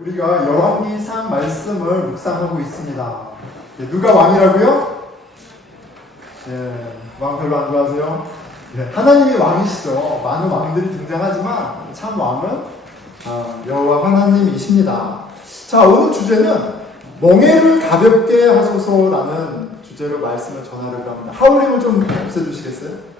우리가 여왕기상 말씀을 묵상하고 있습니다. 누가 왕이라고요? 왕 별로 안 좋아하세요? 하나님이 왕이시죠. 많은 왕들이 등장하지만 참 왕은 여호와 하나님이십니다. 자, 오늘 주제는 멍에를 가볍게 하소서라는 주제로 말씀을 전하려고 합니다. 하울링을 좀 없애주시겠어요?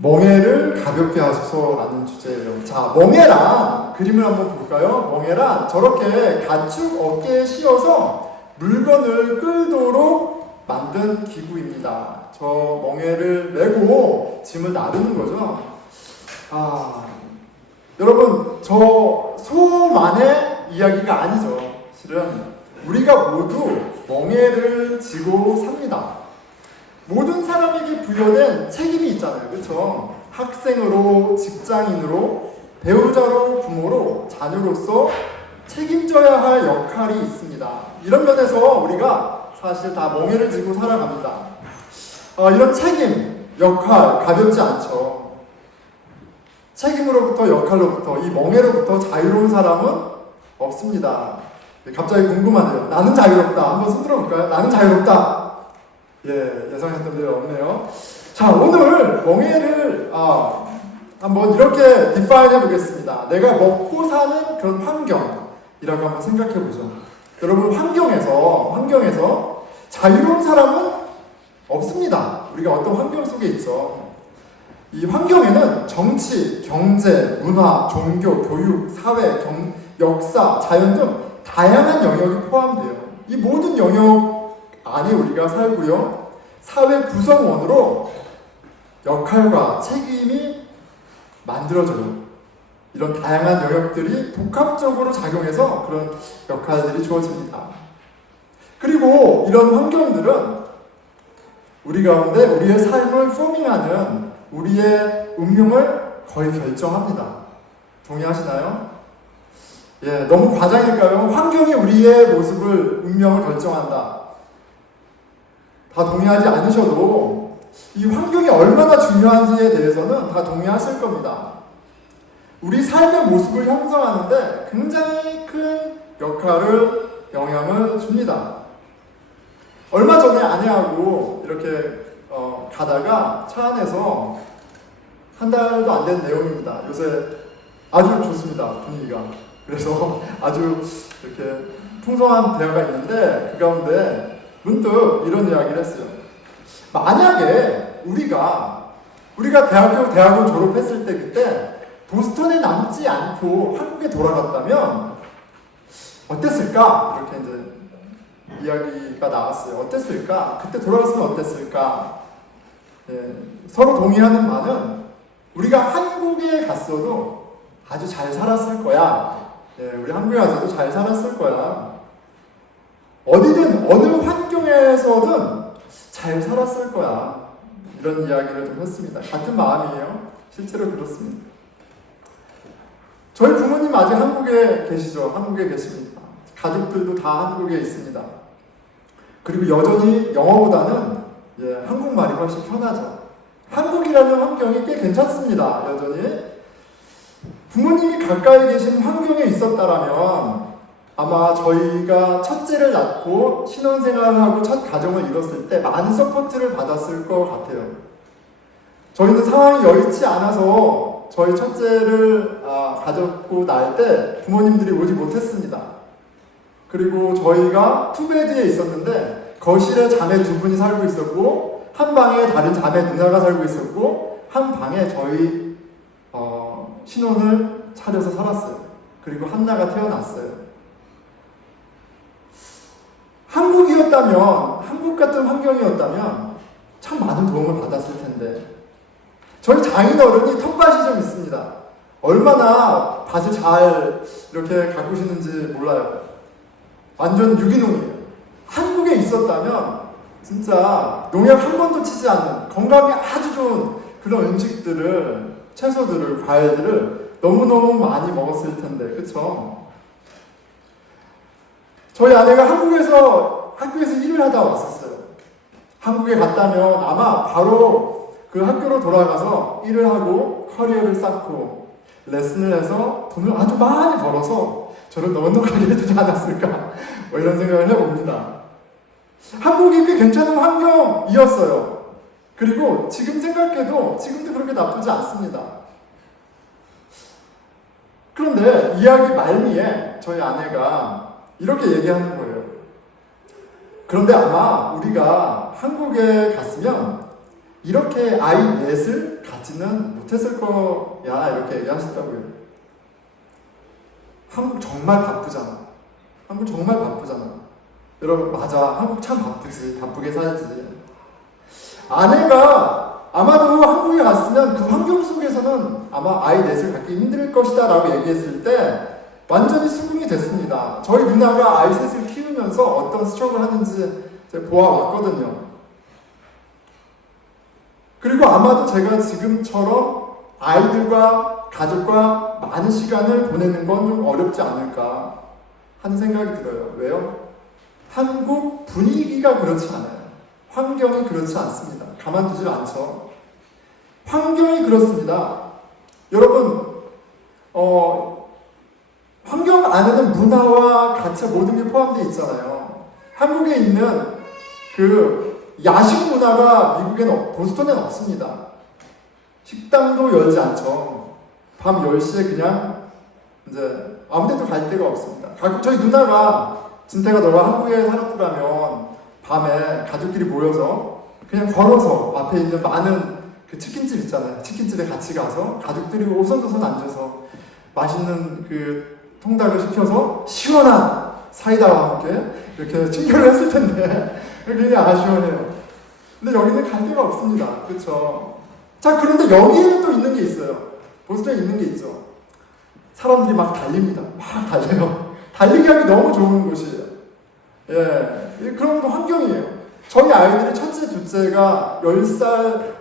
멍에를 가볍게 하소서라는 주제예요. 자, 멍에란 그림을 한번 볼까요? 멍에란 저렇게 가축 어깨에 씌워서 물건을 끌도록 만든 기구입니다. 저 멍에를 메고 짐을 나르는 거죠. 여러분, 저 소만의 이야기가 아니죠. 실은 우리가 모두 멍에를 지고 삽니다. 모든 사람에게 부여된 책임이 있잖아요. 그렇죠? 학생으로, 직장인으로, 배우자로, 부모로, 자녀로서 책임져야 할 역할이 있습니다. 이런 면에서 우리가 사실 다 멍에를 지고 살아갑니다. 이런 책임, 역할 가볍지 않죠. 책임으로부터 역할로부터 이 멍에로부터 자유로운 사람은 없습니다. 갑자기 궁금하네요. 나는 자유롭다. 한번 손 들어볼까요? 나는 자유롭다. 예상했던 대로 없네요. 자, 오늘 멍에를 한번 이렇게 디파인 해보겠습니다. 내가 먹고 사는 그런 환경이라고 한번 생각해보죠. 여러분, 환경에서 자유로운 사람은 없습니다. 우리가 어떤 환경 속에 있죠. 이 환경에는 정치, 경제, 문화, 종교, 교육, 사회, 역사, 자연 등 다양한 영역이 포함돼요. 이 모든 영역 안에 우리가 살고요. 사회 구성원으로 역할과 책임이 만들어져요. 이런 다양한 영역들이 복합적으로 작용해서 그런 역할들이 주어집니다. 그리고 이런 환경들은 우리 가운데 우리의 삶을 포밍하는 우리의 운명을 거의 결정합니다. 동의하시나요? 너무 과장일까요? 환경이 우리의 모습을, 운명을 결정한다. 다 동의하지 않으셔도 이 환경이 얼마나 중요한지에 대해서는 다 동의하실 겁니다. 우리 삶의 모습을 형성하는데 굉장히 큰 영향을 줍니다. 얼마 전에 아내하고 이렇게 가다가 차 안에서 한 달도 안 된 내용입니다. 요새 아주 좋습니다, 분위기가. 그래서 아주 이렇게 풍성한 대화가 있는데 그 가운데 문득 이런 이야기를 했어요. 만약에 우리가 대학을 졸업했을 때 그때 보스턴에 남지 않고 한국에 돌아갔다면 어땠을까? 이렇게 이제 이야기가 나왔어요. 어땠을까? 그때 돌아갔으면 어땠을까? 서로 동의하는 바는 우리가 한국에 갔어도 아주 잘 살았을 거야. 우리 한국에 가서도 잘 살았을 거야. 어디든 어느 환경에서든 잘 살았을 거야. 이런 이야기를 좀 했습니다. 같은 마음이에요. 실제로 그렇습니다. 저희 부모님 아직 한국에 계시죠? 한국에 계십니다. 가족들도 다 한국에 있습니다. 그리고 여전히 영어보다는 한국말이 훨씬 편하죠. 한국이라는 환경이 꽤 괜찮습니다. 여전히. 부모님이 가까이 계신 환경에 있었다라면 아마 저희가 첫째를 낳고 신혼생활을 하고 첫 가정을 이뤘을 때 많은 서포트를 받았을 것 같아요. 저희는 상황이 여의치 않아서 저희 첫째를 가졌고 낳을 때 부모님들이 오지 못했습니다. 그리고 저희가 투베드에 있었는데 거실에 자매 두 분이 살고 있었고 한 방에 다른 자매 누나가 살고 있었고 한 방에 저희 신혼을 차려서 살았어요. 그리고 한나가 태어났어요. 한국 같은 환경이었다면 참 많은 도움을 받았을 텐데 저희 장인어른이 텃밭이 좀 있습니다. 얼마나 밭을 잘 이렇게 가꾸시는지 몰라요. 완전 유기농이에요. 한국에 있었다면 진짜 농약 한 번도 치지 않는 건강에 아주 좋은 그런 음식들을, 채소들을, 과일들을 너무너무 많이 먹었을 텐데, 그쵸? 저희 아내가 학교에서 일을 하다 왔었어요. 한국에 갔다면 아마 바로 그 학교로 돌아가서 일을 하고 커리어를 쌓고 레슨을 해서 돈을 아주 많이 벌어서 저를 넉넉하게 해주지 않았을까 뭐 이런 생각을 해봅니다. 한국이 꽤 괜찮은 환경이었어요. 그리고 지금 생각해도 지금도 그렇게 나쁘지 않습니다. 그런데 이야기 말미에 저희 아내가 이렇게 얘기하는 거예요. 그런데 아마 우리가 한국에 갔으면 이렇게 아이 넷을 갖지는 못했을 거야 이렇게 얘기하시더라고요. 한국 정말 바쁘잖아. 한국 정말 바쁘잖아. 여러분 맞아. 한국 참 바쁘지. 바쁘게 살지. 아내가 아마도 한국에 갔으면 그 환경 속에서는 아마 아이 넷을 갖기 힘들 것이다 라고 얘기했을 때 완전히 수긍이 됐습니다. 저희 누나가 아이 셋을 키우면서 어떤 스트럭을 하는지 제가 보아왔거든요. 그리고 아마도 제가 지금처럼 아이들과 가족과 많은 시간을 보내는 건 좀 어렵지 않을까 하는 생각이 들어요. 왜요? 한국 분위기가 그렇지 않아요. 환경이 그렇지 않습니다. 가만두질 않죠. 환경이 그렇습니다. 여러분, 환경 안에는 문화와 가치 모든 게 포함되어 있잖아요. 한국에 있는 그 야식 문화가 미국에는 보스턴에는 없습니다. 식당도 열지 않죠. 밤 10시에 그냥 이제 아무데도 갈 데가 없습니다. 가끔 저희 누나가 진태가 너가 한국에 살았더라면 밤에 가족끼리 모여서 그냥 걸어서 앞에 있는 많은 그 치킨집 있잖아요. 치킨집에 같이 가서 가족들이 오손도손 앉아서 맛있는 그 통닭을 시켜서 시원한 사이다와 함께 이렇게 친교를 했을 텐데 굉장히 아쉬워해요. 근데 여기는 갈 데가 없습니다. 그렇죠? 자, 그런데 여기에는 또 있는 게 있어요. 보스턴에 있는 게 있죠. 사람들이 막 달립니다. 막 달려요. 달리기 하기 너무 좋은 곳이에요. 예, 그런 환경이에요. 저희 아이들이 첫째, 둘째가 10살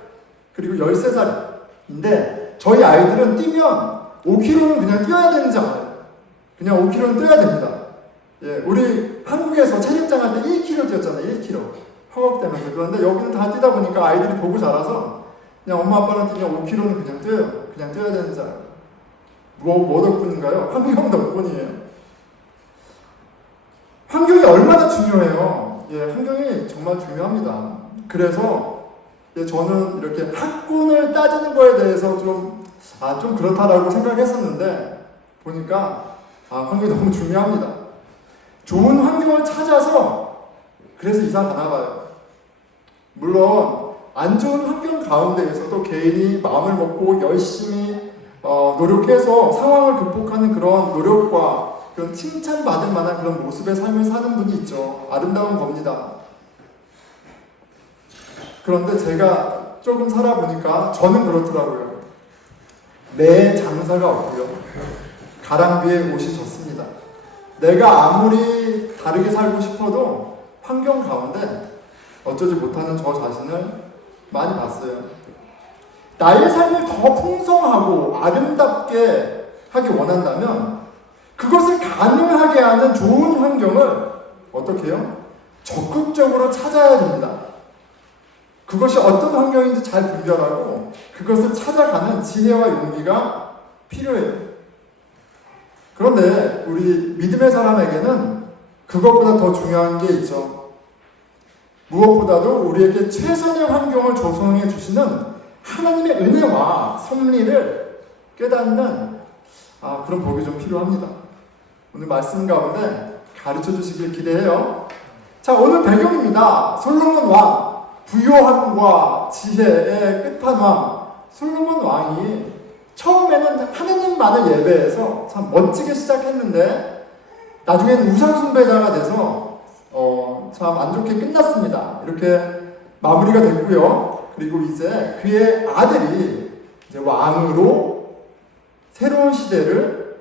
그리고 13살인데 저희 아이들은 뛰면 5km는 그냥 뛰어야 되는지 알아요. 그냥 5km는 뛰어야 됩니다. 예, 우리 한국에서 체육장 할 때 1km 뛰었잖아요. 1km. 허걱대면서. 그런데 여기는 다 뛰다 보니까 아이들이 보고 자라서 그냥 엄마 아빠랑 뛰면 5km는 그냥 뛰어요. 그냥 뛰어야 되는지 알아요. 뭐 덕분인가요? 환경 덕분이에요. 환경이 얼마나 중요해요. 예, 환경이 정말 중요합니다. 그래서 저는 이렇게 학군을 따지는 거에 대해서 좀 그렇다라고 생각했었는데 보니까 환경이 너무 중요합니다. 좋은 환경을 찾아서 그래서 이사 가나 봐요. 물론 안 좋은 환경 가운데에서도 개인이 마음을 먹고 열심히 노력해서 상황을 극복하는 그런 노력과 그런 칭찬받을 만한 그런 모습의 삶을 사는 분이 있죠. 아름다운 겁니다. 그런데 제가 조금 살아보니까 저는 그렇더라고요. 내 장사가 없고요. 가랑비에 옷이 졌습니다. 내가 아무리 다르게 살고 싶어도 환경 가운데 어쩌지 못하는 저 자신을 많이 봤어요. 나의 삶을 더 풍성하고 아름답게 하기 원한다면 그것을 가능하게 하는 좋은 환경을 어떻게 해요? 적극적으로 찾아야 됩니다. 그것이 어떤 환경인지 잘 분별하고 그것을 찾아가는 지혜와 용기가 필요해요. 그런데 우리 믿음의 사람에게는 그것보다 더 중요한 게 있죠. 무엇보다도 우리에게 최선의 환경을 조성해 주시는 하나님의 은혜와 섭리를 깨닫는 그런 복이 좀 필요합니다. 오늘 말씀 가운데 가르쳐 주시길 기대해요. 자, 오늘 배경입니다. 솔로몬 왕, 부요함과 지혜의 끝판왕 솔로몬 왕이 처음에는 하느님만을 예배해서 참 멋지게 시작했는데 나중에는 우상숭배자가 돼서 참 안 좋게 끝났습니다. 이렇게 마무리가 됐고요. 그리고 이제 그의 아들이 이제 왕으로 새로운 시대를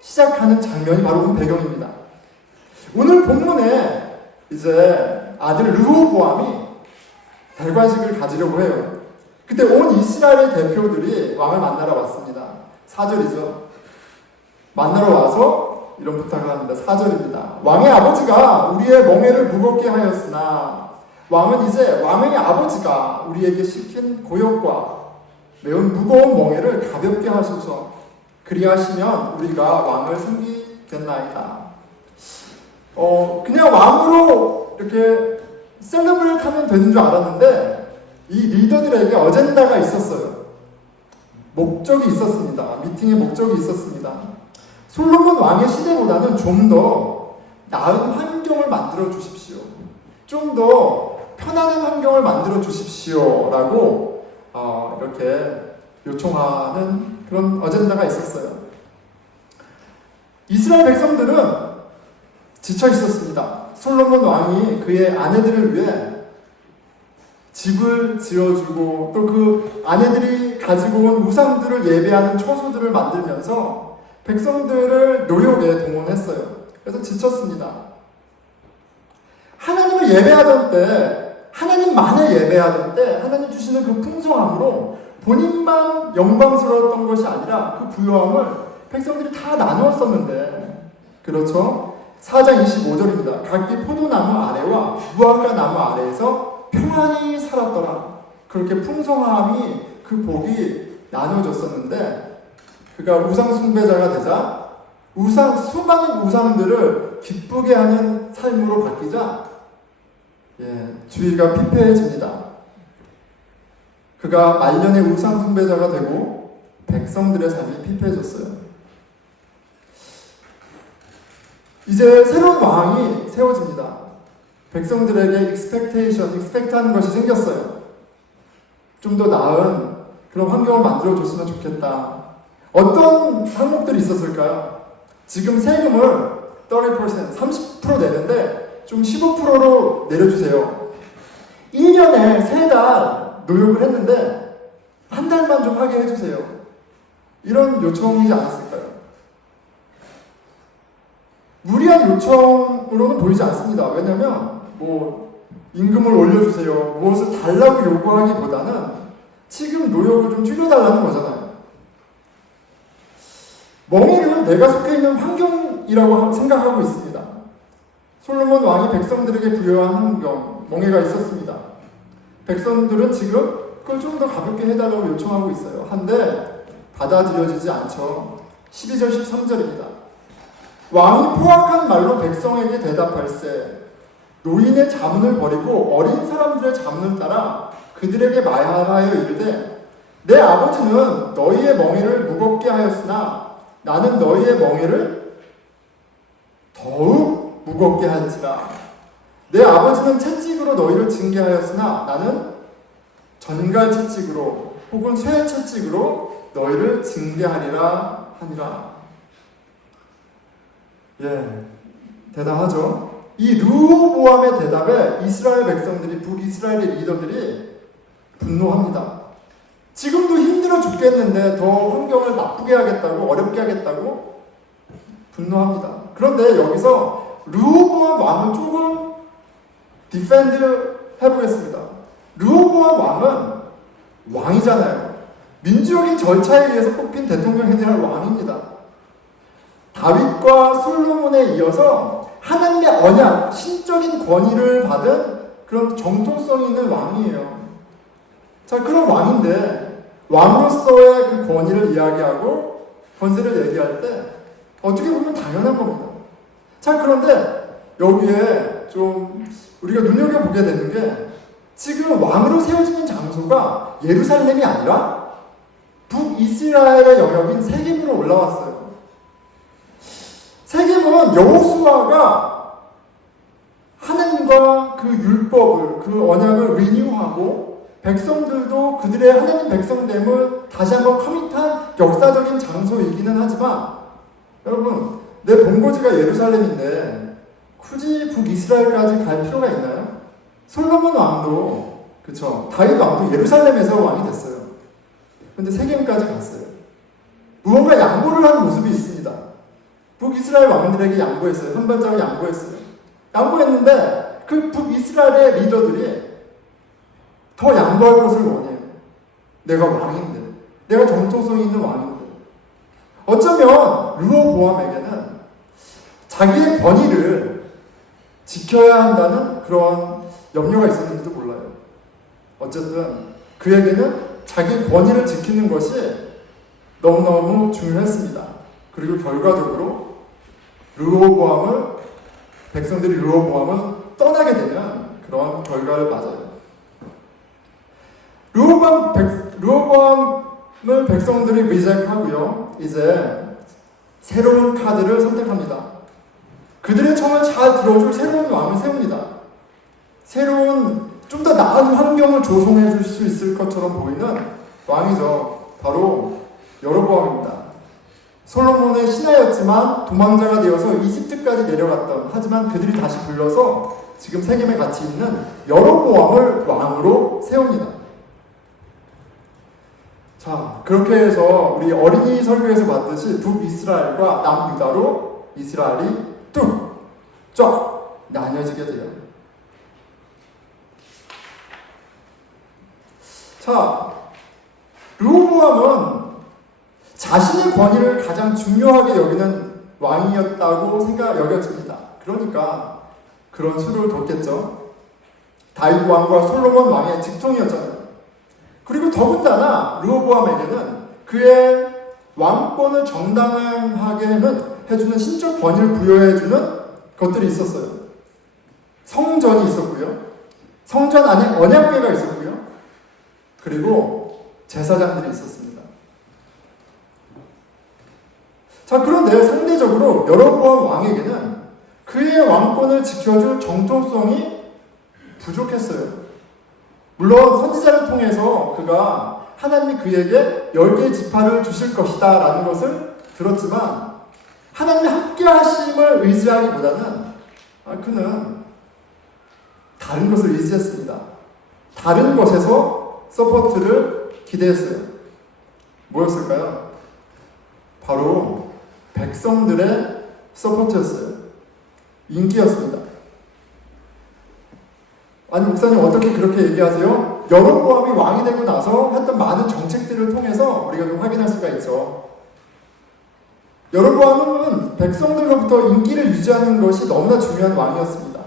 시작하는 장면이 바로 그 배경입니다. 오늘 본문에 이제 아들 르호보암이 대관식을 가지려고 해요. 그때 온 이스라엘 대표들이 왕을 만나러 왔습니다. 4절이죠. 만나러 와서 이런 부탁을 합니다. 4절입니다. 왕의 아버지가 우리의 멍에를 무겁게 하였으나 왕은 이제 왕의 아버지가 우리에게 시킨 고역과 매우 무거운 멍에를 가볍게 하소서. 그리하시면 우리가 왕을 섬기겠나이다. 그냥 왕으로 이렇게 셀러브레이트 하면 되는 줄 알았는데 이 리더들에게 어젠다가 있었어요. 목적이 있었습니다. 미팅의 목적이 있었습니다. 솔로몬 왕의 시대보다는 좀 더 나은 환경을 만들어 주십시오. 좀 더 편안한 환경을 만들어 주십시오. 라고 이렇게 요청하는 그런 어젠다가 있었어요. 이스라엘 백성들은 지쳐 있었습니다. 솔로몬 왕이 그의 아내들을 위해 집을 지어주고 또 그 아내들이 가지고 온 우상들을 예배하는 처소들을 만들면서 백성들을 노역에 동원했어요. 그래서 지쳤습니다. 하나님을 예배하던 때, 하나님만을 예배하던 때 하나님 주시는 그 풍성함으로 본인만 영광스러웠던 것이 아니라 그 부요함을 백성들이 다 나누었었는데, 그렇죠? 4장 25절입니다. 각기 포도나무 아래와 무화과 나무 아래에서 평안히 살았더라. 그렇게 풍성함이 그 복이 나눠졌었는데, 그가 우상 숭배자가 되자 수많은 우상들을 기쁘게 하는 삶으로 바뀌자 주의가 피폐해집니다. 그가 말년의 우상 숭배자가 되고 백성들의 삶이 피폐해졌어요. 이제 새로운 왕이 세워집니다. 백성들에게 expect하는 것이 생겼어요. 좀 더 나은 그런 환경을 만들어줬으면 좋겠다. 어떤 항목들이 있었을까요? 지금 세금을 30% 내는데 좀 15%로 내려주세요. 1년에 3달 노역을 했는데 한 달만 좀 하게 해주세요. 이런 요청이지 않았을까요? 무리한 요청으로는 보이지 않습니다. 왜냐하면 임금을 올려주세요, 무엇을 달라고 요구하기보다는 지금 노역을 좀 줄여달라는 거잖아요. 멍에는 내가 속해 있는 환경이라고 생각하고 있습니다. 솔로몬 왕이 백성들에게 부여한 환경, 멍에가 있었습니다. 백성들은 지금 그걸 좀 더 가볍게 해달라고 요청하고 있어요. 한데 받아들여지지 않죠. 12절 13절입니다. 왕이 포악한 말로 백성에게 대답할세 노인의 자문을 버리고 어린 사람들의 자문을 따라 그들에게 말하여 이르되 내 아버지는 너희의 멍에를 무겁게 하였으나 나는 너희의 멍에를 더욱 무겁게 할지라. 내 아버지는 채찍으로 너희를 징계하였으나 나는 전갈 채찍으로 혹은 쇠 채찍으로 너희를 징계하리라 하니라. 대단하죠. 이 르호보암의 대답에 이스라엘 백성들이, 북이스라엘의 리더들이 분노합니다. 지금도 힘들어 죽겠는데 더 환경을 나쁘게 하겠다고, 어렵게 하겠다고 분노합니다. 그런데 여기서 르호보암 왕을 조금 디펜드 해보겠습니다. 르호보암 왕은 왕이잖아요. 민주적인 절차에 의해서 뽑힌 대통령이 아니라 왕입니다. 다윗과 솔로몬에 이어서 하나님의 언약, 신적인 권위를 받은 그런 정통성 있는 왕이에요. 자, 그런 왕인데 왕으로서의 그 권위를 이야기하고 권세를 얘기할 때 어떻게 보면 당연한 겁니다. 자, 그런데 여기에 좀 우리가 눈여겨보게 되는 게 지금 왕으로 세워지는 장소가 예루살렘이 아니라 북이스라엘의 영역인 세겜으로 올라왔어요. 세겜은 여호수아가 하나님과 그 율법을, 그 언약을 리뉴하고 백성들도 그들의 하나님 백성됨을 다시 한번 커밋한 역사적인 장소이기는 하지만, 여러분, 내 본거지가 예루살렘인데 굳이 북이스라엘까지 갈 필요가 있나요? 솔로몬 왕도, 그쵸, 다윗 왕도 예루살렘에서 왕이 됐어요. 근데 세겜까지 갔어요. 무언가 양보를 하는 모습이 있습니다. 북이스라엘 왕들에게 양보했어요. 한 발짝을 양보했어요. 양보했는데 그 북이스라엘의 리더들이 더 양보할 것을 원해요. 내가 왕인데, 내가 정통성 있는 왕인데. 어쩌면 르호보암에게는 자기의 권위를 지켜야 한다는 그런 염려가 있었는지도 몰라요. 어쨌든 그에게는 자기 권위를 지키는 것이 너무너무 중요했습니다. 그리고 결과적으로 백성들이 르호보암을 떠나게 되는 그런 결과를 맞아요. 르호보암을 백성들이 리젝하고요. 이제 새로운 카드를 선택합니다. 그들의 청을 잘 들어줄 새로운 왕을 세웁니다. 새로운 좀 더 나은 환경을 조성해 줄 수 있을 것처럼 보이는 왕이죠. 바로 여로보암입니다. 솔로몬의 신하였지만 도망자가 되어서 이집트까지 내려갔던, 하지만 그들이 다시 불러서 지금 세겜에 같이 있는 여로보암을 왕으로 세웁니다. 자, 그렇게 해서 우리 어린이 설교에서 봤듯이 북이스라엘과 남유다로 이스라엘이 쫙 나뉘어지게 돼요. 자, 르호보암은 자신의 권위를 가장 중요하게 여기는 왕이었다고 여겨집니다. 그러니까 그런 수를 뒀겠죠. 다윗 왕과 솔로몬 왕의 직통이었잖아요. 그리고 더군다나 르호보암에게는 그의 왕권을 정당하게 해주는 신적 권위를 부여해주는 것들이 있었어요. 성전이 있었고요. 성전 안에 언약궤가 있었고요. 그리고 제사장들이 있었습니다. 자, 그런데 상대적으로 여로보암 왕에게는 그의 왕권을 지켜줄 정통성이 부족했어요. 물론 선지자를 통해서 그가 하나님이 그에게 10개의 지파를 주실 것이다 라는 것을 들었지만 하나님이 함께 하심을 의지하기보다는 그는 다른 것을 의지했습니다. 다른 것에서 서포트를 기대했어요. 뭐였을까요? 바로 백성들의 서포트였어요. 인기였습니다. 아니, 목사님 어떻게 그렇게 얘기하세요? 여로보암이 왕이 되고 나서 했던 많은 정책들을 통해서 우리가 좀 확인할 수가 있죠. 여로보암은 백성들로부터 인기를 유지하는 것이 너무나 중요한 왕이었습니다.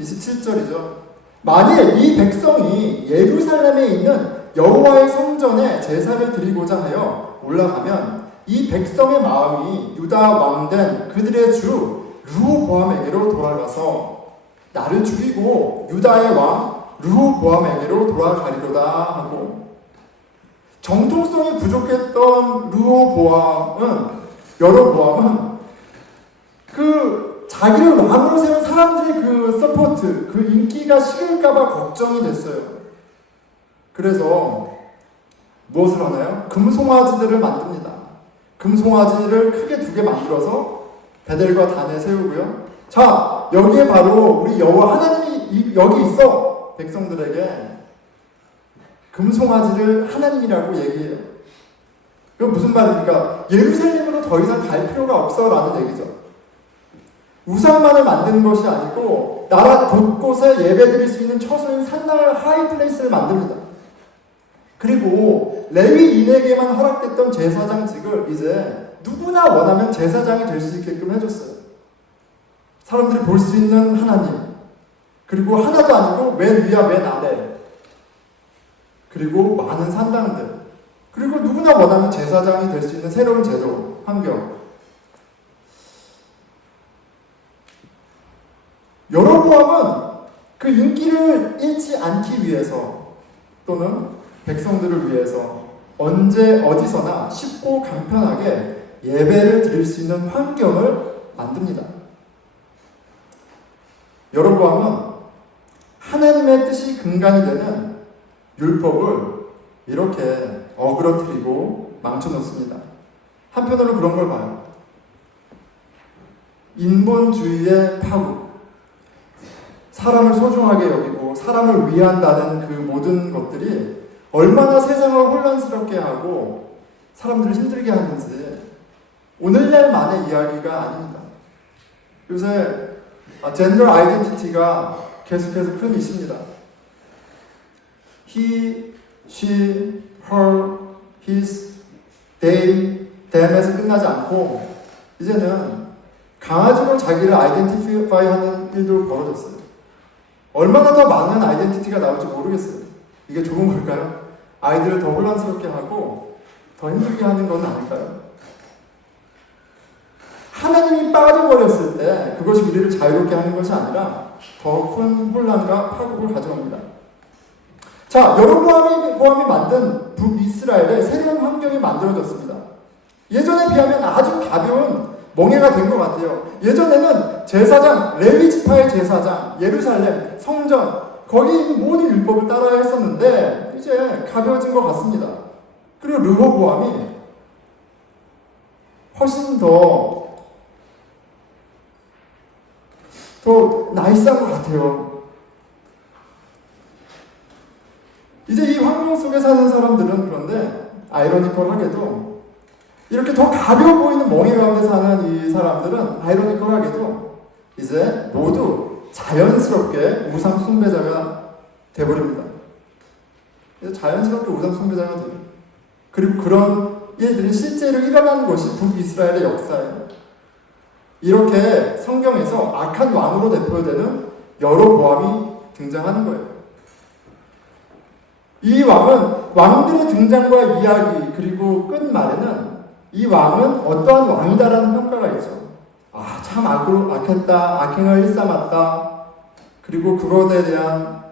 27절이죠. 만일 이 백성이 예루살렘에 있는 여호와의 성전에 제사를 드리고자 하여 올라가면 이 백성의 마음이 유다 왕된 그들의 주 르호보암에게로 돌아가서 나를 죽이고 유다의 왕 르호보암에게로 돌아가리로다 하고, 정통성이 부족했던 여로보암은 그 자기를 왕으로 세운 사람들의 그 서포트, 그 인기가 식을까봐 걱정이 됐어요. 그래서 무엇을 하나요? 금송아지들을 만듭니다. 금송아지를 크게 2개 만들어서 베델과 단에 세우고요. 자, 여기에 바로 우리 여호와 하나님이 여기 있어. 백성들에게 금송아지를 하나님이라고 얘기해요. 그건 무슨 말입니까? 예루살렘으로 더 이상 갈 필요가 없어 라는 얘기죠. 우상만을 만드는 것이 아니고 나라 곳곳에 예배드릴 수 있는 처소인 산날 하이플레이스를 만듭니다. 그리고 레위인에게만 허락됐던 제사장직을 이제 누구나 원하면 제사장이 될 수 있게끔 해줬어요. 사람들이 볼 수 있는 하나님, 그리고 하나도 아니고 맨 위와 맨 아래, 그리고 많은 산당들, 그리고 누구나 원하면 제사장이 될 수 있는 새로운 제도, 환경. 여로보암은 그 인기를 잃지 않기 위해서 또는 백성들을 위해서 언제 어디서나 쉽고 간편하게 예배를 드릴 수 있는 환경을 만듭니다. 여로보암은 하나님의 뜻이 근간이 되는 율법을 이렇게 어그러뜨리고 망쳐놓습니다. 한편으로 그런 걸 봐요. 인본주의의 파국, 사람을 소중하게 여기고 사람을 위한다는 그 모든 것들이 얼마나 세상을 혼란스럽게 하고 사람들을 힘들게 하는지 오늘날만의 이야기가 아닙니다. 요새 젠더 아이덴티티가 계속해서 큰 이슈입니다. he, she, her, his, they, them에서 끝나지 않고 이제는 강아지로 자기를 아이덴티파이 하는 일도 벌어졌어요. 얼마나 더 많은 아이덴티티가 나올지 모르겠어요. 이게 좋은 걸까요? 아이들을 더 혼란스럽게 하고 더 힘들게 하는 건 아닐까요? 하나님이 빠져버렸을 때 그것이 우리를 자유롭게 하는 것이 아니라 더 큰 혼란과 파국을 가져옵니다. 자, 여로보암이 만든 북이스라엘에 새로운 환경이 만들어졌습니다. 예전에 비하면 아주 가벼운 멍해가 된 것 같아요. 예전에는 제사장, 레위 지파의 제사장, 예루살렘, 성전, 거기 있는 모든 율법을 따라야 했었는데 이제 가벼워진 것 같습니다. 그리고 르호보암이 훨씬 더 나이스한 것 같아요. 이제 이 환경 속에 사는 사람들은 그런데 아이러니컬하게도 이렇게 더 가벼워 보이는 멍해 가운데 사는 이 사람들은 아이러니컬하게도 이제 모두 자연스럽게 우상 숭배자가 돼버립니다. 자연스럽게 우상 숭배자가 돼요. 그리고 그런 일들이 실제로 일어나는 것이 북이스라엘의 역사예요. 이렇게 성경에서 악한 왕으로 대표되는 여로보암이 등장하는 거예요. 이 왕은 왕들의 등장과 이야기 그리고 끝말에는 이 왕은 어떠한 왕이다라는 평가가 있죠. 참 악했다, 악행을 일삼았다. 그리고 그것에 대한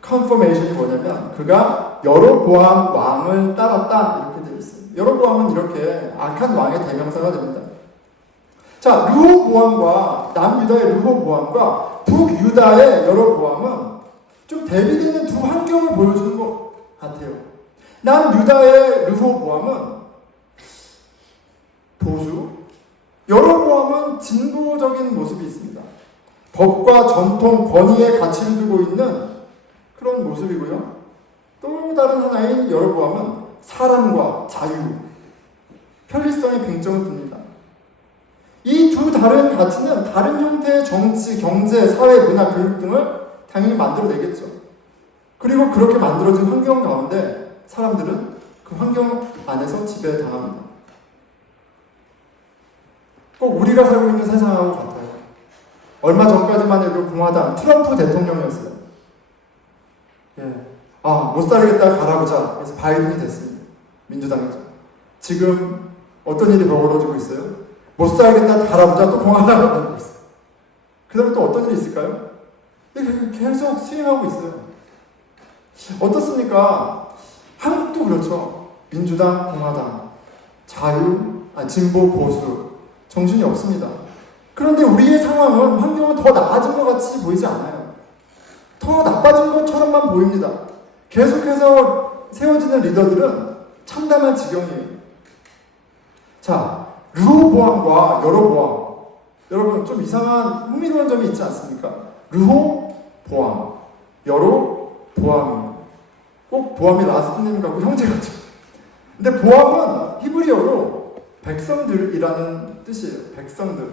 컨퍼메이션이 뭐냐면 그가 여로보암 왕을 따랐다 이렇게 되어 있어요. 여로보암은 이렇게 악한 왕의 대명사가 됩니다. 자, 르호보암과 남유다의 르호보암과 북유다의 여로보암은 좀 대비되는 두 환경을 보여주는 것 같아요. 남유다의 르호보암은 보수, 여로보암은 진보적인 모습이 있습니다. 법과 전통, 권위의 가치를 두고 있는 그런 모습이고요. 또 다른 하나인 여로보암은 사랑과 자유, 편리성에 빙점을 둡니다. 이 두 다른 가치는 다른 형태의 정치, 경제, 사회, 문화, 교육 등을 당연히 만들어내겠죠. 그리고 그렇게 만들어진 환경 가운데 사람들은 그 환경 안에서 지배당합니다. 꼭 우리가 살고 있는 세상하고 같아요. 얼마 전까지만 해도 공화당 트럼프 대통령이었어요. 못 살겠다 가라보자. 그래서 바이든이 됐습니다. 민주당이죠. 지금 어떤 일이 벌어지고 있어요? 못 살겠다 가라보자 또 공화당을 되고 있어요. 그 다음에 또 어떤 일이 있을까요? 계속 스윙하고 있어요. 어떻습니까? 한국도 그렇죠. 민주당, 공화당, 자유, 진보, 보수 정신이 없습니다. 그런데 우리의 상황은 환경은 더 나아진 것 같이 보이지 않아요. 더 나빠진 것처럼만 보입니다. 계속해서 세워지는 리더들은 참담한 지경이에요. 자, 르호보암과 여로보암, 여러분 좀 이상한 흥미로운 점이 있지 않습니까? 르호보암, 여로보암, 꼭 보암이 라스트네임 같고 형제 같죠. 근데 보암은 히브리어로 백성들이라는 뜻이에요. 백성들.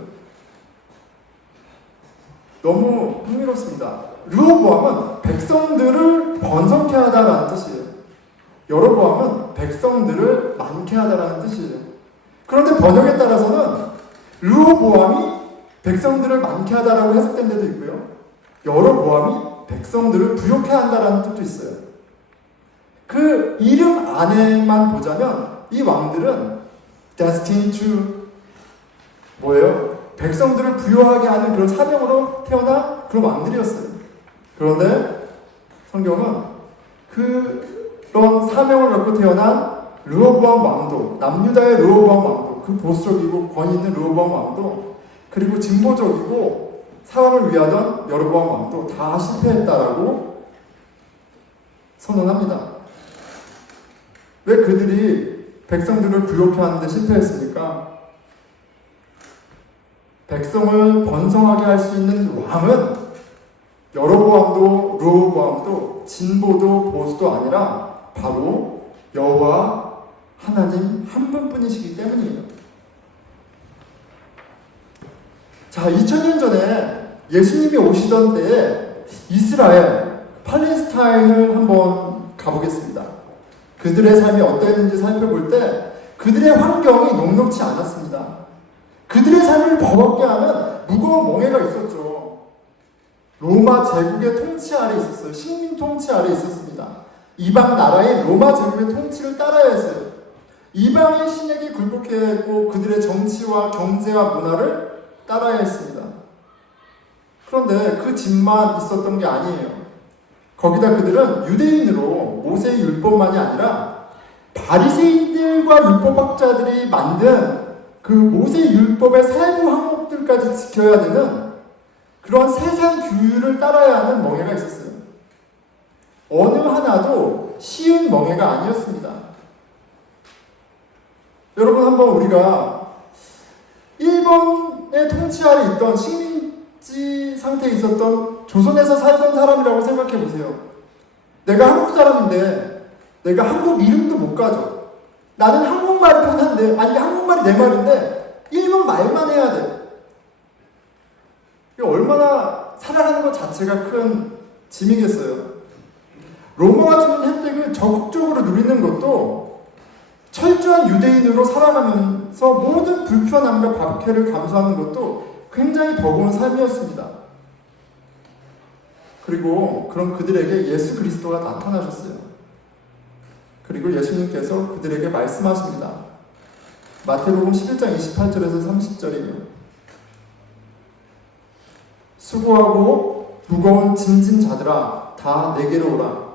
너무 흥미롭습니다. 르호보암은 백성들을 번성케 하다라는 뜻이에요. 여로보암은 백성들을 많게 하다라는 뜻이에요. 그런데 번역에 따라서는 르호보암이 백성들을 많게 하다라고 해석된 데도 있고요. 여로보암이 백성들을 부욕해 한다라는 뜻도 있어요. 그 이름 안에만 보자면 이 왕들은 destined to 뭐예요? 백성들을 부요하게 하는 그런 사명으로 태어난 그런 왕들이었어요. 그런데 성경은 그런 사명을 갖고 태어난 르호보암 왕도, 남유다의 르호보암 왕도, 그 보수적이고 권위 있는 르호보암 왕도, 그리고 진보적이고 사람을 위하던 여로보암 왕도 다 실패했다라고 선언합니다. 왜 그들이 백성들을 부욕해 하는데 실패했습니까? 백성을 번성하게 할 수 있는 왕은 여로보암도 르호보암도 진보도 보수도 아니라 바로 여호와 하나님 한 분뿐이시기 때문이에요. 자, 2000년 전에 예수님이 오시던 때에 이스라엘, 팔레스타인을 한번 가보겠습니다. 그들의 삶이 어떠했는지 살펴볼 때 그들의 환경이 녹록지 않았습니다. 그들의 삶을 버겁게 하는 무거운 멍해가 있었죠. 로마 제국의 통치 아래 있었어요. 식민 통치 아래 있었습니다. 이방 나라의 로마 제국의 통치를 따라야 했어요. 이방의 신에게 굴복해야 했고 그들의 정치와 경제와 문화를 따라야 했습니다. 그런데 그 집만 있었던 게 아니에요. 거기다 그들은 유대인으로 모세의 율법만이 아니라 바리새인들과 율법학자들이 만든 그 모세의 율법의 세부 항목들까지 지켜야 되는 그런 세상 규율을 따라야 하는 멍에가 있었어요. 어느 하나도 쉬운 멍에가 아니었습니다. 여러분, 한번 우리가 일본의 통치 아래 있던 식민지 상태에 있었던 조선에서 살던 사람이라고 생각해 보세요. 내가 한국 사람인데 내가 한국 이름도 못 가져. 나는 한국말이 편한데, 아니 한국말이 내 말인데 일본 말만 해야 돼. 이게 얼마나 살아가는 것 자체가 큰 짐이겠어요. 로마가 주는 혜택을 적극적으로 누리는 것도 철저한 유대인으로 살아가면서 모든 불편함과 박해를 감수하는 것도 굉장히 버거운 삶이었습니다. 그리고 그런 그들에게 예수 그리스도가 나타나셨어요. 그리고 예수님께서 그들에게 말씀하십니다. 마태복음 11장 28절에서 30절이에요. 수고하고 무거운 짐진 자들아 다 내게로 오라.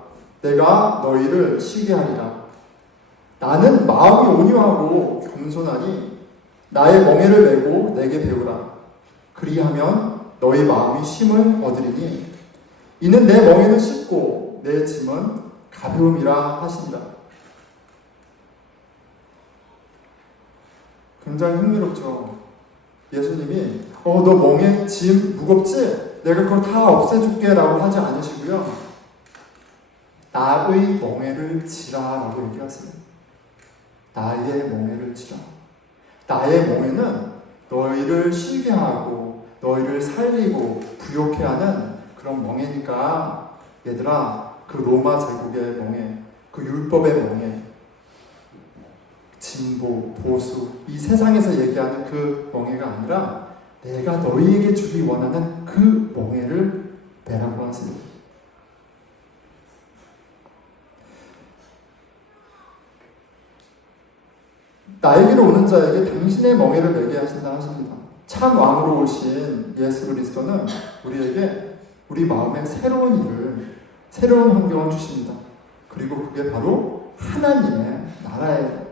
내가 너희를 쉬게 하리라. 나는 마음이 온유하고 겸손하니 나의 멍에를 메고 내게 배우라. 그리하면 너희 마음이 쉼을 얻으리니 이는 내 멍에는 쉽고 내 짐은 가벼움이라 하시니라. 굉장히 흥미롭죠. 예수님이 너 멍에 짐 무겁지? 내가 그걸 다 없애줄게 라고 하지 않으시고요. 나의 멍에를 지라라고 얘기하세요. 나의 멍에를 지라. 나의 멍에는 너희를 쉬게 하고 너희를 살리고 부욕해 하는 그런 멍에니까 얘들아, 그 로마 제국의 멍에, 그 율법의 멍에, 진보, 보수, 이 세상에서 얘기하는 그 멍에가 아니라 내가 너희에게 주기 원하는 그 멍에를 매라고 하세요. 나에게로 오는 자에게 당신의 멍에를 매게 하신다 하십니다. 참 왕으로 오신 예수 그리스도는 우리에게 우리 마음에 새로운 환경을 주십니다. 그리고 그게 바로 하나님의 나라예요.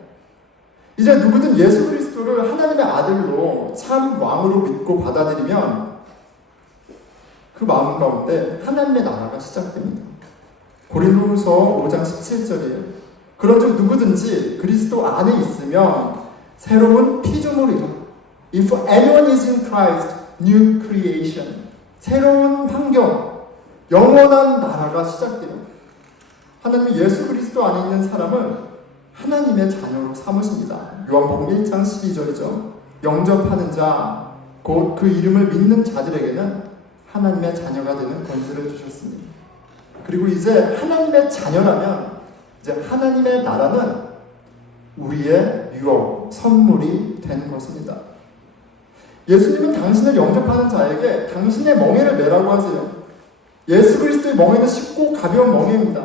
이제 누구든 예수 그리스도를 하나님의 아들로 참 왕으로 믿고 받아들이면 그 마음 가운데 하나님의 나라가 시작됩니다. 고린도후서 5장 17절이에요. 그런즉 누구든지 그리스도 안에 있으면 새로운 피조물이라. If anyone is in Christ, new creation. 새로운 환경, 영원한 나라가 시작돼요. 하나님이 예수 그리스도 안에 있는 사람을 하나님의 자녀로 삼으십니다. 요한복음 1장 12절이죠. 영접하는 자, 곧 그 이름을 믿는 자들에게는 하나님의 자녀가 되는 권세를 주셨습니다. 그리고 이제 하나님의 자녀라면 이제 하나님의 나라는 우리의 유업, 선물이 되는 것입니다. 예수님은 당신을 영접하는 자에게 당신의 멍에를 매라고 하세요. 예수 그리스도의 멍에는 쉽고 가벼운 멍에입니다.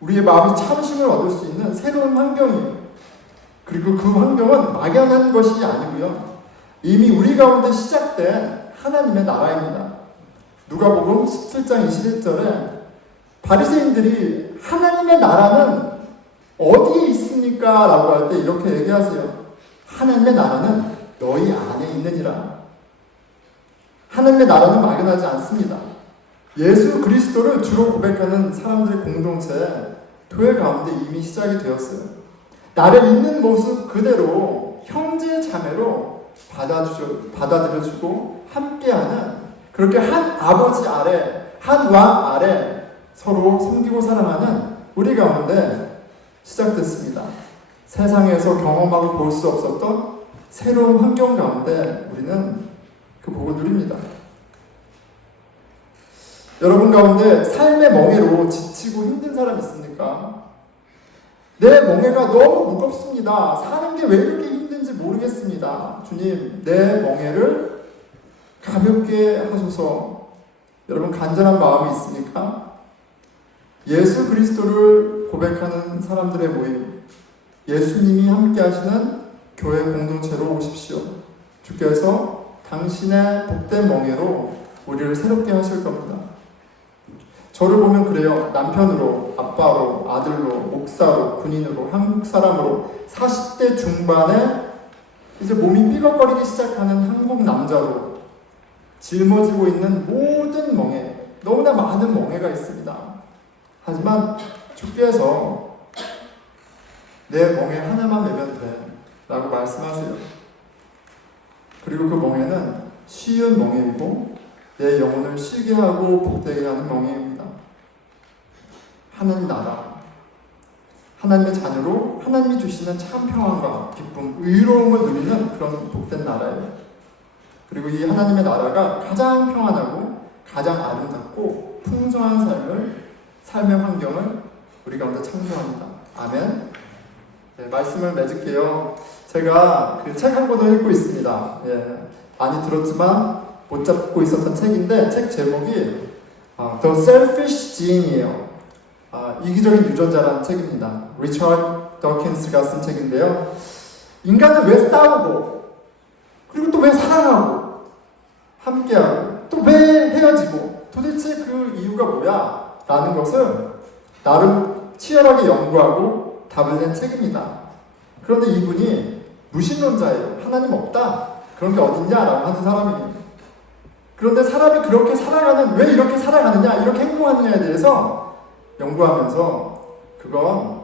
우리의 마음이 참심을 얻을 수 있는 새로운 환경이에요. 그리고 그 환경은 막연한 것이 아니고요. 이미 우리 가운데 시작된 하나님의 나라입니다. 누가복음 17장 21절에 바리새인들이 하나님의 나라는 어디에 있습니까? 라고 할 때 이렇게 얘기하세요. 하나님의 나라는 너희 안에 있느니라. 하나님의 나라는 막연하지 않습니다. 예수 그리스도를 주로 고백하는 사람들의 공동체, 교회 가운데 이미 시작이 되었어요. 나를 있는 모습 그대로 형제 자매로 받아들여주고 함께하는, 그렇게 한 아버지 아래, 한 왕 아래 서로 섬기고 사랑하는 우리 가운데 시작됐습니다. 세상에서 경험하고 볼 수 없었던 새로운 환경 가운데 우리는 그 복을 누립니다. 여러분 가운데 삶의 멍에로 지치고 힘든 사람 있습니까? 내 멍에가 너무 무겁습니다. 사는 게 왜 이렇게 힘든지 모르겠습니다. 주님, 내 멍에를 가볍게 하소서. 여러분 간절한 마음이 있습니까? 예수 그리스도를 복음을 고백하는 사람들의 모임, 예수님이 함께 하시는 교회 공동체로 오십시오. 주께서 당신의 복된 멍에로 우리를 새롭게 하실 겁니다. 저를 보면 그래요. 남편으로, 아빠로, 아들로, 목사로, 군인으로, 한국 사람으로 40대 중반에 이제 몸이 삐걱거리기 시작하는 한국 남자로 짊어지고 있는 모든 멍에, 너무나 많은 멍에가 있습니다. 하지만 주께서 내 멍에 하나만 매면 돼 라고 말씀하세요. 그리고 그 멍에는 쉬운 멍에이고 내 영혼을 쉬게 하고 복되게 하는 멍에입니다. 하나님 나라, 하나님의 자녀로 하나님이 주시는 참 평안과 기쁨, 의로움을 누리는 그런 복된 나라예요. 그리고 이 하나님의 나라가 가장 평안하고 가장 아름답고 풍성한 삶의 환경을 우리 가운데 창조합니다. 아멘. 네, 말씀을 맺을게요. 제가 그 책 한 권을 읽고 있습니다. 많이 들었지만 못 잡고 있었던 책인데 책 제목이 The Selfish Gene이에요. 이기적인 유전자라는 책입니다. 리처드 더킨스가 쓴 책인데요. 인간은 왜 싸우고 그리고 또 왜 사랑하고 함께하고 또 왜 헤어지고 도대체 그 이유가 뭐야? 라는 것을 나름 치열하게 연구하고 답을 낸 책입니다. 그런데 이분이 무신론자예요. 하나님 없다. 그런 게 어딨냐라고 하는 사람이에요. 그런데 사람이 그렇게 살아가는, 왜 이렇게 살아가느냐, 이렇게 행동하느냐에 대해서 연구하면서 그건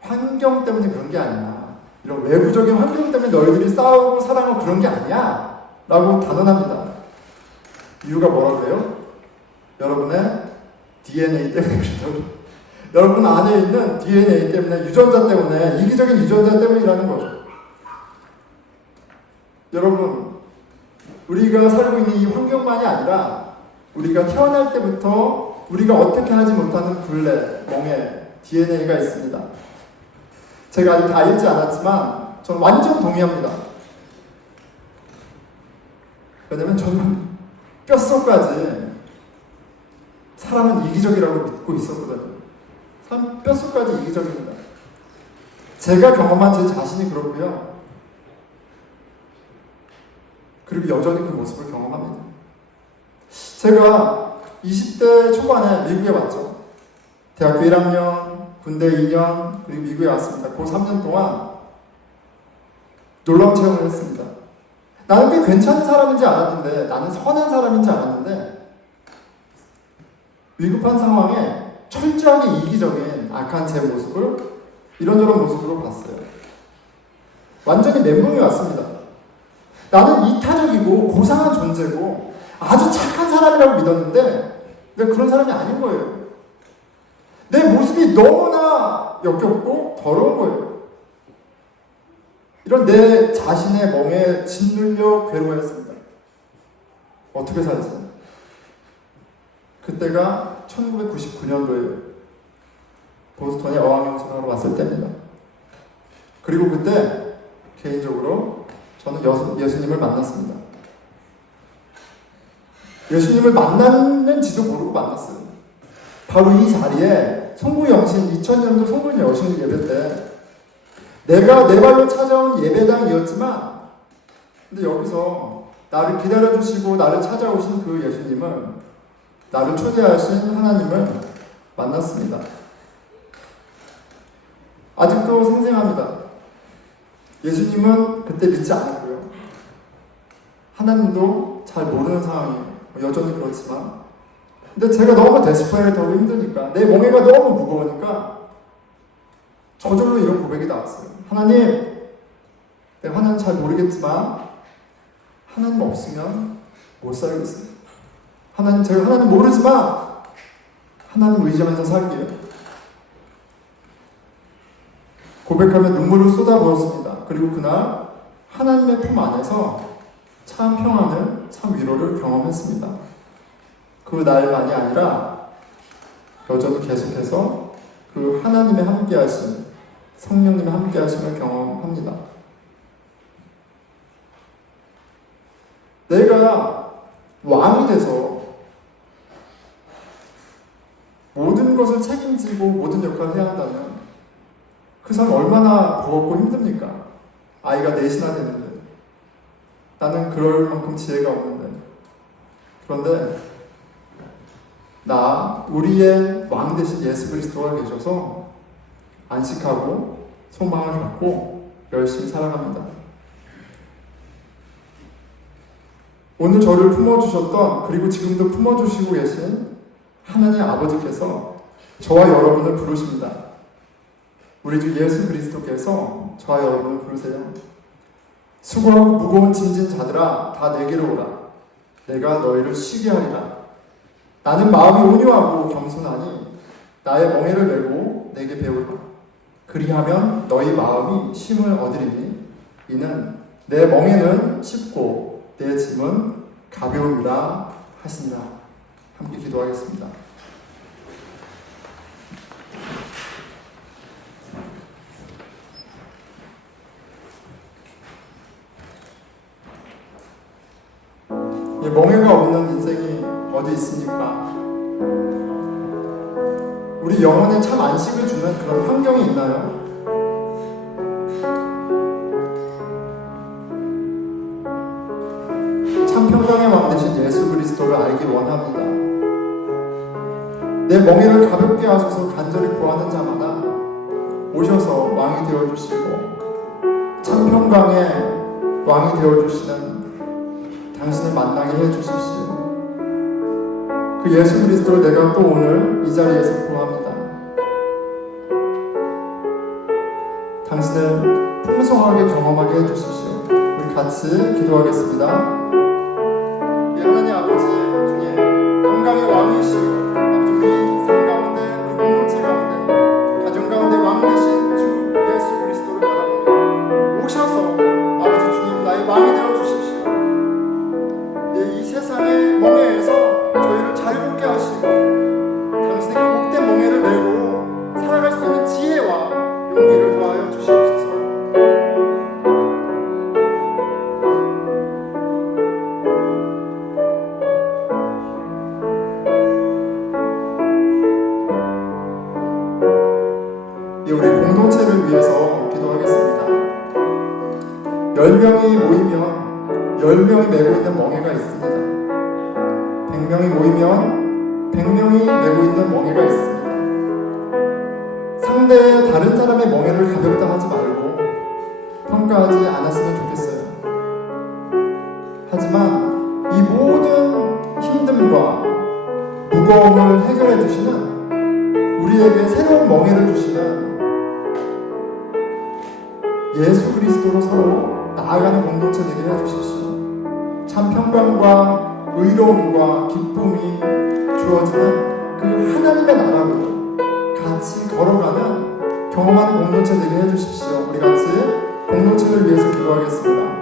환경 때문에 그런 게 아니야. 이런 외부적인 환경 때문에 너희들이 싸우고 사랑하고 그런 게 아니야. 라고 단언합니다. 이유가 뭐라고 해요? 여러분의 DNA 때문에 그렇다고. 여러분 안에 있는 DNA 때문에, 유전자 때문에, 이기적인 유전자 때문이라는 거죠. 여러분, 우리가 살고 있는 이 환경만이 아니라 우리가 태어날 때부터 우리가 어떻게 하지 못하는 굴레, 멍에, DNA가 있습니다. 제가 아직 다 읽지 않았지만 저는 완전 동의합니다. 왜냐면 저는 뼛속까지 사람은 이기적이라고 믿고 있었거든요. 사람 뼛속까지 이기적입니다. 제가 경험한 제 자신이 그렇고요. 그리고 여전히 그 모습을 경험합니다. 제가 20대 초반에 미국에 왔죠. 대학교 1학년, 군대 2년, 그리고 미국에 왔습니다. 그 3년 동안 놀라운 체험을 했습니다. 나는 꽤 괜찮은 사람인지 알았는데, 나는 선한 사람인지 알았는데, 위급한 상황에 철저하게 이기적인 악한 제 모습을 이런저런 모습으로 봤어요. 완전히 멘붕이 왔습니다. 나는 이타적이고 고상한 존재고 아주 착한 사람이라고 믿었는데 내가 그런 사람이 아닌 거예요. 내 모습이 너무나 역겹고 더러운 거예요. 이런 내 자신의 멍에 짓눌려 괴로워했습니다. 어떻게 살았어요? 그때가 1999년도에요. 보스턴에 어학연수하러 왔을 때입니다. 그리고 그때 개인적으로 저는 예수님을 만났습니다. 예수님을 만났는지도 모르고 만났어요. 바로 이 자리에 송구영신 2000년도 송구영신 예배 때 내가 내 발로 찾아온 예배당이었지만 근데 여기서 나를 기다려주시고 나를 찾아오신 그 예수님을, 나를 초대하신 하나님을 만났습니다. 아직도 생생합니다. 예수님은 그때 믿지 않았고요. 하나님도 잘 모르는 상황이에요. 여전히 그렇지만. 근데 제가 너무 데스퍼레이트하고 힘드니까, 내 멍에가 너무 무거우니까 저절로 이런 고백이 나왔어요. 하나님, 내가 하나님 잘 모르겠지만 하나님 없으면 못 살겠어요. 하나님, 제가 하나님 모르지만 하나님 의지하면서 살게요. 고백하며 눈물을 쏟아부었습니다. 그리고 그날 하나님의 품 안에서 참 평안을, 참 위로를 경험했습니다. 그 날만이 아니라 여전히 계속해서 그 하나님의 함께하심, 성령님의 함께하심을 경험합니다. 내가 왕이 돼서 모든 것을 책임질 책임지고 모든 역할을 해야 한다면 그 삶 얼마나 버겁고 힘듭니까? 아이가 넷이나 되는데 나는 그럴 만큼 지혜가 없는데. 그런데 우리의 왕 대신 예수 그리스도가 계셔서 안식하고 소망을 갖고 열심히 살아갑니다. 오늘 저를 품어주셨던, 그리고 지금도 품어주시고 계신 하나님 아버지께서 저와 여러분을 부르십니다. 우리 주 예수 그리스도께서 저와 여러분을 부르세요. 수고하고 무거운 짐진 자들아 다 내게로 오라. 내가 너희를 쉬게 하리라. 나는 마음이 온유하고 겸손하니 나의 멍에를 메고 내게 배우라. 그리하면 너희 마음이 쉼을 얻으리니 이는 내 멍에는 쉽고 내 짐은 가벼움이라 하시니라. 함께 기도하겠습니다. 이 멍에가 없는 인생이 어디 있습니까? 우리 영혼에 참 안식을 주는 그런 환경이 있나요? 참 평강의 왕 되신 예수 그리스도를 알기 원합니다. 내 멍에를 가볍게 하소서 간절히 구하는 자마다 오셔서 왕이 되어주시고 참 평강의 왕이 되어주시는 당신을 만나게 해주십시오. 그 예수 그리스도를 내가 또 오늘 이 자리에서 구합니다. 당신을 풍성하게 경험하게 해주십시오. 우리 같이 기도하겠습니다. 하나님 아버지 주님, 영광의 왕이시오. 아버지 우리 삶 가운데, 우리 공동체 가운데, 가정 가운데 왕 되신 주 예수 그리스도를 바라보며 오셔서 아버지 주님 나의 왕이 되어주십시오. 이 세상의 멍에에서 저희를 자유롭게 하시고 당신의 그 복된 멍에를 메고 살아갈 수 있는 지혜와 용기를 더하여 주시옵소서. 우리 공동체를 위해서 기도하겠습니다. 10명이 모이면 10명이 메고 있는 멍에가 있습니다. 100명이 모이면 100명이 메고 있는 멍에가 있습니다. 상대의 다른 사람의 멍에를 가볍다 하지 말고 평가하지 않았으면 좋겠어요. 하지만 이 모든 힘듦과 무거움을 해결해 주시는, 우리에게 새로운 멍에를 주시는 예수 그리스도로 서로 나아가는 공동체 되게 해주십시오. 참 평강과 의로움과 기쁨이 주어지는 그 하나님의 나라로 같이 걸어가는 경험하는 공동체 되게 해주십시오. 우리 같이 공동체를 위해서 기도하겠습니다.